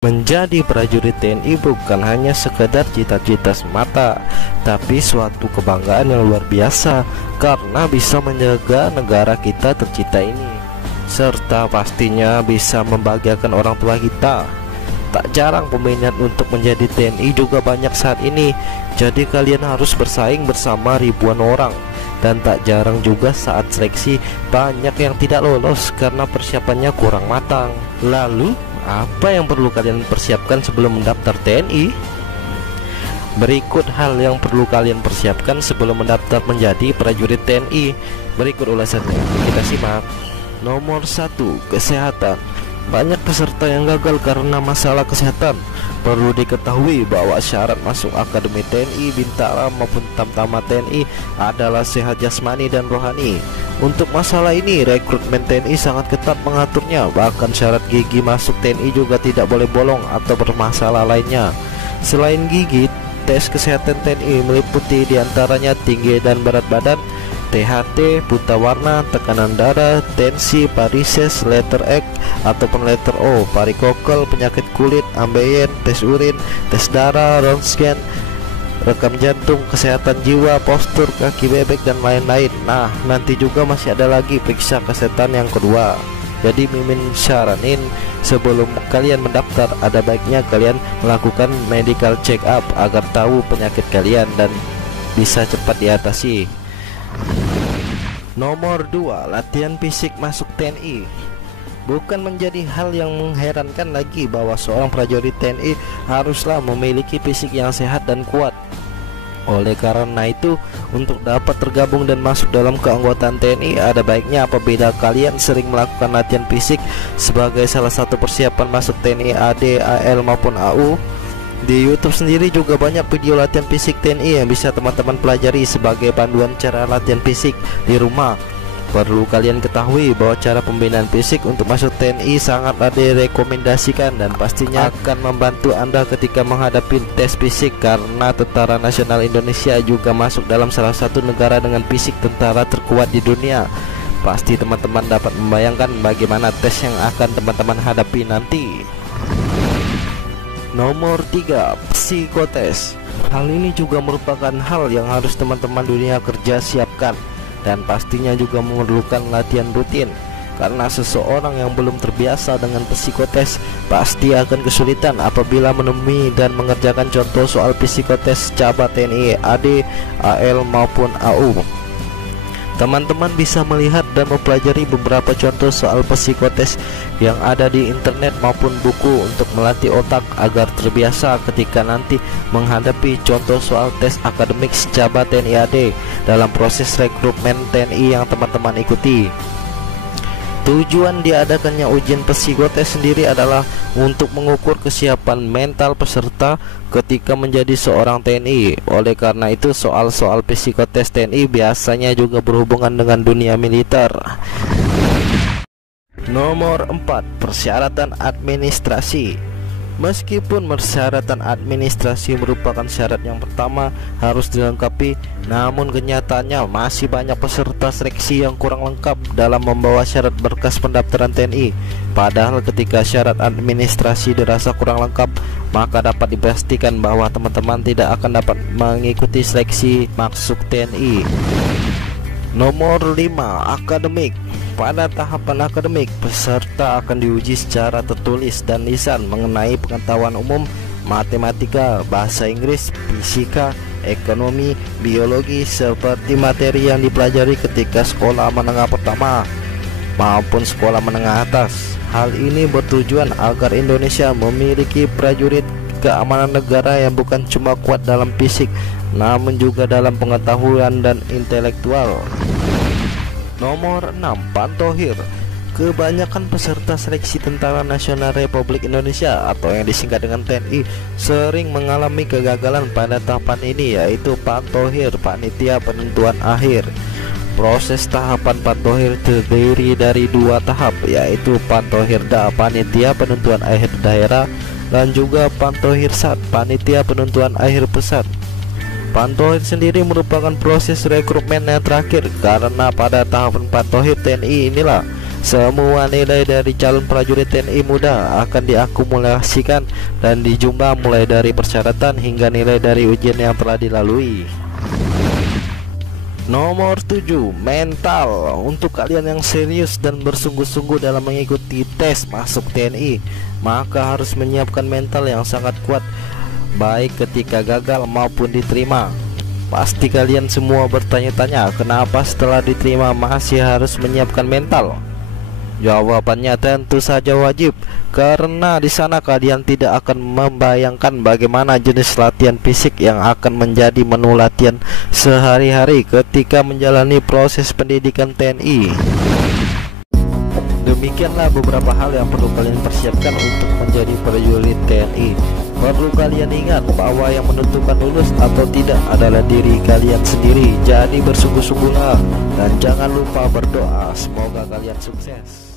Menjadi prajurit TNI bukan hanya sekedar cita-cita semata, tapi suatu kebanggaan yang luar biasa karena bisa menjaga negara kita tercinta ini, serta pastinya bisa membahagiakan orang tua kita. Tak jarang peminat untuk menjadi TNI juga banyak saat ini, jadi kalian harus bersaing bersama ribuan orang. Dan tak jarang juga saat seleksi banyak yang tidak lolos karena persiapannya kurang matang. Lalu apa yang perlu kalian persiapkan sebelum mendaftar TNI? Berikut hal yang perlu kalian persiapkan sebelum mendaftar menjadi prajurit TNI. Berikut ulasannya, kita simak. Nomor 1, kesehatan. Banyak peserta yang gagal karena masalah kesehatan. Perlu diketahui bahwa syarat masuk Akademi TNI Bintara maupun Tamtama TNI adalah sehat jasmani dan rohani. Untuk masalah ini, rekrutmen TNI sangat ketat mengaturnya. Bahkan syarat gigi masuk TNI juga tidak boleh bolong atau bermasalah lainnya. Selain gigi, tes kesehatan TNI meliputi diantaranya tinggi dan berat badan, THT, buta warna, tekanan darah, tensi, varises, letter X ataupun letter O, varikokel, penyakit kulit, ambeien, tes urin, tes darah, röntgen, rekam jantung, kesehatan jiwa, postur, kaki bebek, dan lain-lain. Nah, nanti juga masih ada lagi periksa kesehatan yang kedua. Jadi Mimin saranin sebelum kalian mendaftar, ada baiknya kalian melakukan medical check up agar tahu penyakit kalian dan bisa cepat diatasi. Nomor 2, latihan fisik masuk TNI. Bukan menjadi hal yang mengherankan lagi bahwa seorang prajurit TNI haruslah memiliki fisik yang sehat dan kuat. Oleh karena itu, untuk dapat tergabung dan masuk dalam keanggotaan TNI, ada baiknya apabila kalian sering melakukan latihan fisik sebagai salah satu persiapan masuk TNI AD, AL maupun AU. Di YouTube sendiri juga banyak video latihan fisik TNI yang bisa teman-teman pelajari sebagai panduan cara latihan fisik di rumah. Perlu kalian ketahui bahwa cara pembinaan fisik untuk masuk TNI sangatlah direkomendasikan dan pastinya akan membantu Anda ketika menghadapi tes fisik, karena Tentara Nasional Indonesia juga masuk dalam salah satu negara dengan fisik tentara terkuat di dunia. Pasti teman-teman dapat membayangkan bagaimana tes yang akan teman-teman hadapi nanti. Nomor 3, psikotes. Hal ini juga merupakan hal yang harus teman-teman dunia kerja siapkan dan pastinya juga memerlukan latihan rutin, karena seseorang yang belum terbiasa dengan psikotes pasti akan kesulitan apabila menemui dan mengerjakan contoh soal psikotes cabang TNI AD, AL maupun AU. Teman-teman bisa melihat dan mempelajari beberapa contoh soal psikotes yang ada di internet maupun buku untuk melatih otak agar terbiasa ketika nanti menghadapi contoh soal tes akademik cabang TNI AD dalam proses rekrutmen TNI yang teman-teman ikuti. Tujuan diadakannya ujian psikotes sendiri adalah untuk mengukur kesiapan mental peserta ketika menjadi seorang TNI. Oleh karena itu, soal-soal psikotes TNI biasanya juga berhubungan dengan dunia militer. Nomor 4, persyaratan administrasi. Meskipun persyaratan administrasi merupakan syarat yang pertama harus dilengkapi, namun kenyataannya masih banyak peserta seleksi yang kurang lengkap dalam membawa syarat berkas pendaftaran TNI. Padahal ketika syarat administrasi dirasa kurang lengkap, maka dapat dipastikan bahwa teman-teman tidak akan dapat mengikuti seleksi masuk TNI. Nomor 5, akademik. Pada tahapan akademik, peserta akan diuji secara tertulis dan lisan mengenai pengetahuan umum, matematika, bahasa Inggris, fisika, ekonomi, biologi, seperti materi yang dipelajari ketika sekolah menengah pertama maupun sekolah menengah atas. Hal ini bertujuan agar Indonesia memiliki prajurit keamanan negara yang bukan cuma kuat dalam fisik, namun juga dalam pengetahuan dan intelektual. Nomor 6, pantohir. Kebanyakan peserta seleksi Tentara Nasional Republik Indonesia atau yang disingkat dengan TNI sering mengalami kegagalan pada tahapan ini, yaitu pantohir, panitia penentuan akhir. Proses tahapan pantohir terdiri dari 2 tahap, yaitu pantohirda, panitia penentuan akhir daerah, dan juga pantohirsat, panitia penentuan akhir pusat. Pantohir sendiri merupakan proses rekrutmen yang terakhir, karena pada tahapan pantohir TNI inilah Semua nilai dari calon prajurit TNI muda akan diakumulasikan dan dijumlah mulai dari persyaratan hingga nilai dari ujian yang telah dilalui. Nomor 7, mental. Untuk kalian yang serius dan bersungguh-sungguh dalam mengikuti tes masuk TNI, maka harus menyiapkan mental yang sangat kuat, baik ketika gagal maupun diterima. Pasti kalian semua bertanya-tanya, kenapa setelah diterima masih harus menyiapkan mental? Jawabannya tentu saja wajib, karena di sana kalian tidak akan membayangkan bagaimana jenis latihan fisik yang akan menjadi menu latihan sehari-hari ketika menjalani proses pendidikan TNI. Demikianlah beberapa hal yang perlu kalian persiapkan untuk menjadi prajurit TNI. Perlu kalian ingat bahwa yang menentukan lulus atau tidak adalah diri kalian sendiri. Jadi bersungguh-sungguhlah dan jangan lupa berdoa. Semoga kalian sukses.